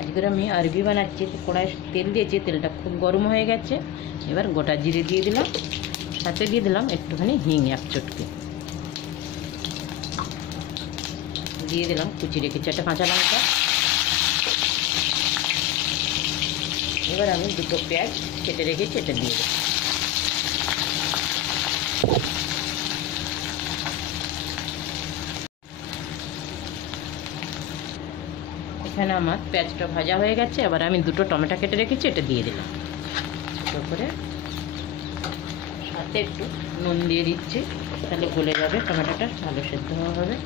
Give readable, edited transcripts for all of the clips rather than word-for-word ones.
আজকে আমি আরবি বানাচ্ছি। কড়াই তেল দিয়েছি, তেলটা খুব গরম হয়ে গেছে। এবার গোটা জিরে দিয়ে দিলাম, সাথে দিয়ে দিলাম একটুখানি হিং, এক চটকে দিয়ে দিলাম কুচি রেখেছি একটা কাঁচা লঙ্কা। এবার আমি দুটো পেঁয়াজ কেটে রেখেছি, এটা দিয়ে দেবো। এখানে আমার পেঁয়াজটা ভাজা হয়ে গেছে। এবার আমি দুটো টমেটো কেটে রেখেছি, এটা দিয়ে দিলাম ছোটো করে। সাথে একটু নুন দিয়ে দিচ্ছি, তাহলে গলে যাবে, টমেটোটা ভালো সেদ্ধ হবে।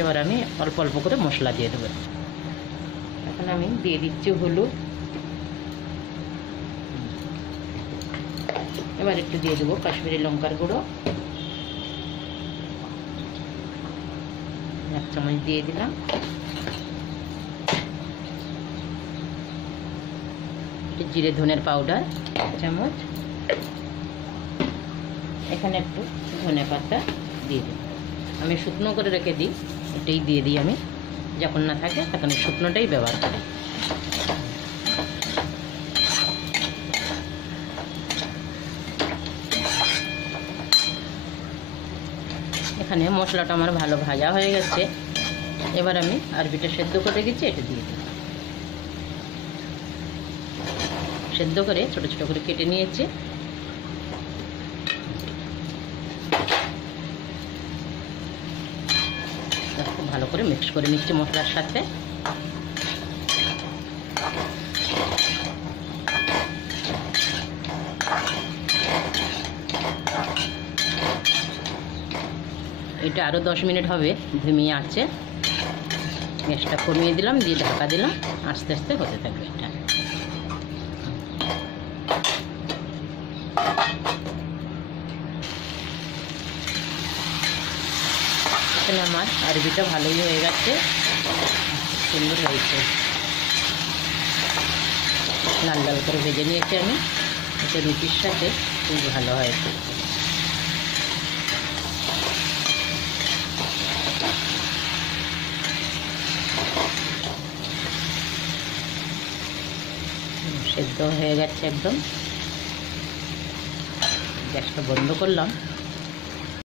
এবার আমি অল্প অল্প করে মশলা দিয়ে দেবো। এখন আমি দিয়ে দিচ্ছি হলুদ, এবার একটু দিয়ে দেবো কাশ্মীরি লঙ্কার গুঁড়ো, 1 চামচ দিয়ে দিলাম। জিরে ধনের পাউডার 1 চামচ। এখানে একটু ধনে পাতা দিয়ে দিই, আমি শুকনো করে রেখে দিই, এটাই দিয়ে দিই। আমি যখন না থাকে তখন শুকনোটাই ব্যবহার করি। এখানে মশলাটা আমার ভালো ভাজা হয়ে গেছে। এবার আমি আরবিটা সেদ্ধ করে রেখেছি, এটা দিয়ে দিই। সেদ্ধ করে ছোটো ছোটো করে কেটে নিয়েছি। খুব ভালো করে মিক্স করে নিচ্ছি মশলার সাথে। এটা আরও 10 মিনিট হবে ধিমিয়ে আছে। গ্যাসটা কমিয়ে দিলাম, দিয়ে ঢাকা দিলাম, আস্তে আস্তে হতে থাকবে এটা। এখানে আমার আরবিটা ভালোই হয়ে গেছে, সুন্দর হয়েছে। লাল লাল করে ভেজে নিয়েছি আমি, এটা রুটির সাথে খুব ভালো হয়েছে। সেদ্ধ হয়ে গেছে একদম। গ্যাসটা বন্ধ করলাম।